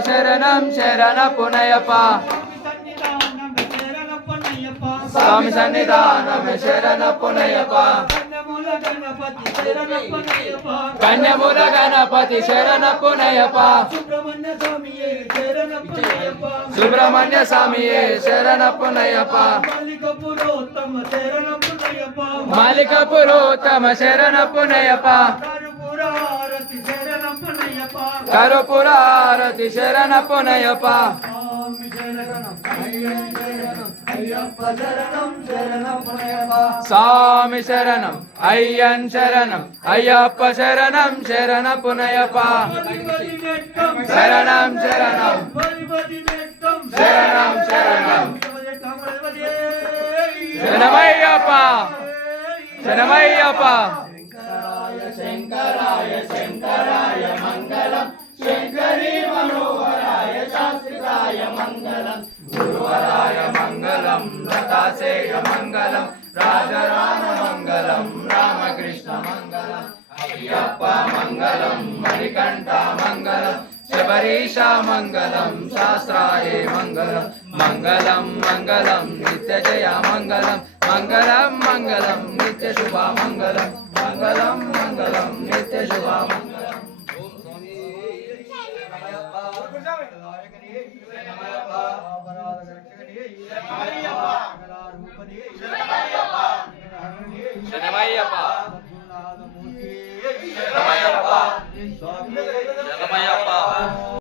శరణం శరణపునయప స్వామి సన్నిధానం శరణపునయప కన్యముల గణపతి స్వామియే శరణప్పయ్యప్ప సుబ్రహ్మణ్య స్వామియే పురోత్తమ శరణప్పయ్యప్ప మాలిక పురోత్తమ హారతి శరణప్పయ్యప్ప కరుపురారతి శరణపునయప స్వామి శరణం అయ్యప్ప శరణం అయ్యప్ప శరణం శరణప్పయ్యప్ప స్వామి శరణం అయ్యన్ శరణం అయ్యప్ప శరణం. శరణపునయప పదిపది మెట్టం శరణం శరణం పదిపది మెట్టం శరణం శరణం పదిపది శరణమయ్యప్ప శరణమయ్యప్ప శంకరాయ శంకరాయ మంగళం శంకరీ మనోహరాయ శాస్త్రికాయ మంగళం గురువరాయ మంగళం రథాసేయ మంగళం రాజరామ మంగళం రామకృష్ణ మంగళం అయ్యప్ప మంగళం మణికంఠ మంగళం శబరీష మంగళం శాస్త్రాయ మంగళం మంగళం నిత్య శుభం. శరణమయ్యప్ప స్వామి